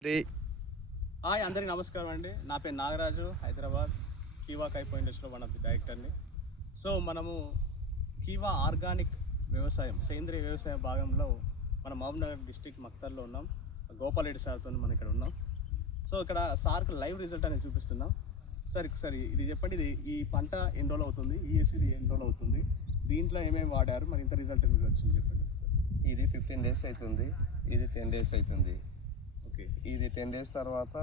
Hi అందరికీ నమస్కారం అండి. నా పేరు నాగరాజు, హైదరాబాద్ కీవా కైపో ఇండస్ట్రీలో వన్ ఆఫ్ ది డైరెక్టర్ని. సో మనము కీవా ఆర్గానిక్ వ్యవసాయం, సేంద్రియ వ్యవసాయ భాగంలో మన మహబూబ్నగర్ డిస్టిక్ మక్తల్లో ఉన్నాం. గోపాల్ రెడ్డి సార్తో మనం ఇక్కడ ఉన్నాం. సో ఇక్కడ సార్కి లైవ్ రిజల్ట్ అనేది చూపిస్తున్నాం. సరే ఇది చెప్పండి, ఇది ఈ పంట ఎన్ని రోజులు అవుతుంది, ఇది ఎన్ని రోజులు అవుతుంది, దీంట్లో ఏమేమి వాడారు, మరి ఇంత రిజల్ట్ ఎందుకు వచ్చింది చెప్పండి. ఇది 15 days అవుతుంది, ఇది 10 days అవుతుంది. ఓకే, ఇది 10 days తర్వాత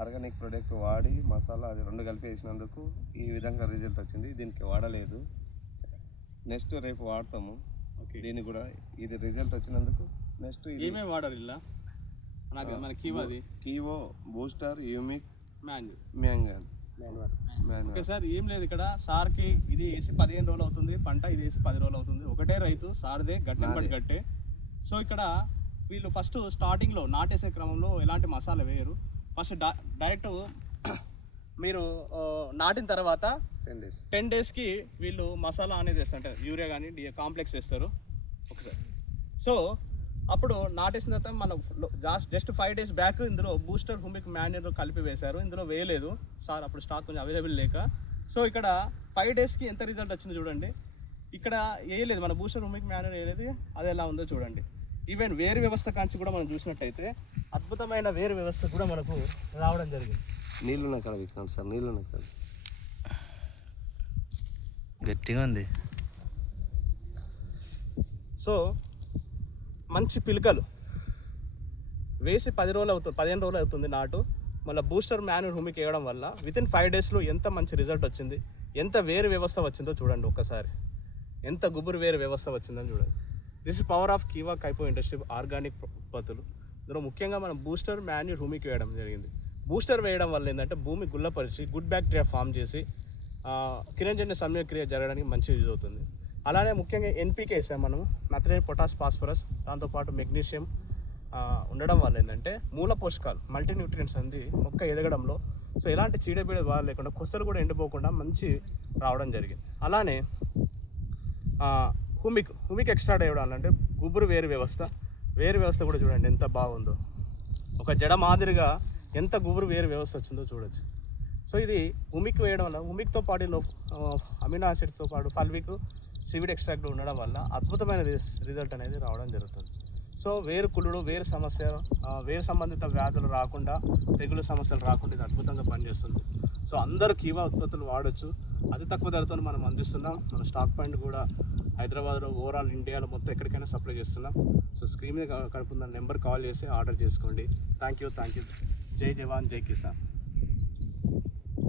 ఆర్గానిక్ ప్రోడక్ట్ వాడి మసాలా అది రెండు కలిపి వేసినందుకు ఈ విధంగా రిజల్ట్ వచ్చింది. దీనికి వాడలేదు, నెక్స్ట్ రేపు వాడతాము. ఓకే, దీన్ని కూడా ఇది రిజల్ట్ వచ్చినందుకు నెక్స్ట్ ఏమేమి వాడారు ఇలా మన కీవాది? కీవో, బూస్టర్, యూమిక్, మ్యాంగన్. ఓకే సార్, ఏం లేదు ఇక్కడ సార్కి ఇది వేసి 15 రోజులు అవుతుంది పంట, ఇది వేసి 10 రోజులు అవుతుంది. ఒకటే రైతు సార్దే, గట్టే. సో ఇక్కడ వీళ్ళు ఫస్ట్ స్టార్టింగ్లో నాటేసే క్రమంలో ఎలాంటి మసాలా వేయరు. ఫస్ట్ డైరెక్ట్ మీరు నాటిన తర్వాత 10 daysకి వీళ్ళు మసాలా అనేది వేస్తారు, యూరియా కానీ కాంప్లెక్స్ వేస్తారు ఒకసారి. సో అప్పుడు నాటేసిన తర్వాత మనం జస్ట్ 5 days బ్యాక్ ఇందులో బూస్టర్, హ్యూమిక్, మ్యాన్యూర్ కలిపి వేశారు. ఇందులో వేయలేదు సార్, అప్పుడు స్టాక్ కొంచెం అవైలబుల్ లేక. సో ఇక్కడ 5 daysకి ఎంత రిజల్ట్ వచ్చిందో చూడండి. ఇక్కడ వేయలేదు, మన బూస్టర్, హ్యూమిక్, మ్యాన్యూర్ వేయలేదు. అది ఎలా ఉందో చూడండి. ఈవెన్ వేరు వ్యవస్థ కాంచి కూడా మనం చూసినట్టయితే అద్భుతమైన వేరు వ్యవస్థ కూడా మనకు రావడం జరిగింది. నీళ్ళున్న కాడ విత్తనాలు సార్, నీళ్ళున్న కాడ గట్టిగా ఉంది. సో మంచి పిలకలు వేసి 15 రోజులు అవుతుంది నాటు. మళ్ళీ బూస్టర్, మ్యాన్యూర్, హ్యూమిక్ వేయడం వల్ల వితిన్ 5 daysలో ఎంత మంచి రిజల్ట్ వచ్చింది, ఎంత వేరు వ్యవస్థ వచ్చిందో చూడండి ఒక్కసారి. ఎంత గుబురు వేరు వ్యవస్థ వచ్చిందని చూడండి. దిస్ ఇస్ పవర్ ఆఫ్ కీవా కైపో ఇండస్ట్రీ ఆర్గానిక్ ఉత్పత్తులు. ఇందులో ముఖ్యంగా మనం బూస్టర్, మ్యాన్యూర్, హ్యూమిక్ వేయడం జరిగింది. బూస్టర్ వేయడం వల్ల ఏంటంటే భూమి గుల్లపరిచి గుడ్ బ్యాక్టీరియా ఫామ్ చేసి కిరణజన్య సంయోగక్రియ జరగడానికి మంచి యూజ్ అవుతుంది. అలానే ముఖ్యంగా ఎన్పీకే వేసాం మనం, నత్రజని, పొటాస్, ఫాస్ఫరస్, దాంతోపాటు మెగ్నీషియం ఉండడం వల్ల ఏంటంటే మూల పోషకాలు, మల్టీన్యూట్రియంట్స్ అనేది మొక్క ఎదగడంలో సో ఎలాంటి చీడబీడ బాధ లేకుండా, కొసలు కూడా ఎండిపోకుండా మంచి రావడం జరిగింది. అలానే హ్యూమిక్ ఎక్స్ట్రా వేయడాలంటే గుబురు వేరు వ్యవస్థ కూడా చూడండి ఎంత బాగుందో. ఒక జడ మాదిరిగా ఎంత గుబురు వేరు వ్యవస్థ వచ్చిందో చూడొచ్చు. సో ఇది హ్యూమిక్ వేయడం వల్ల, హ్యూమిక్తో పాటు అమినో యాసిడ్స్తో పాటు ఫల్విక్, సివిడ్ ఎక్స్ట్రాక్ట్ ఉండడం వల్ల అద్భుతమైన రిజల్ట్ అనేది రావడం జరుగుతుంది. సో వేరు కుళ్ళుడు, వేరు సమస్య, వేరు సంబంధిత వ్యాధులు రాకుండా, తెగులు సమస్యలు రాకుండా ఇది అద్భుతంగా పనిచేస్తుంది. సో అందరూ కీవా ఉత్పత్తులు వాడచ్చు. అతి తక్కువ ధరతో మనం అందిస్తున్నాం. మన స్టాక్ పాయింట్ కూడా హైదరాబాద్లో, ఓవరాల్ ఇండియాలో మొత్తం ఎక్కడికైనా సప్లై చేస్తున్నాం. సో స్క్రీన్ మీద కడుపున్న నెంబర్ కాల్ చేసి ఆర్డర్ చేసుకోండి. Thank you. జై జవాన్, జై కిసాన్.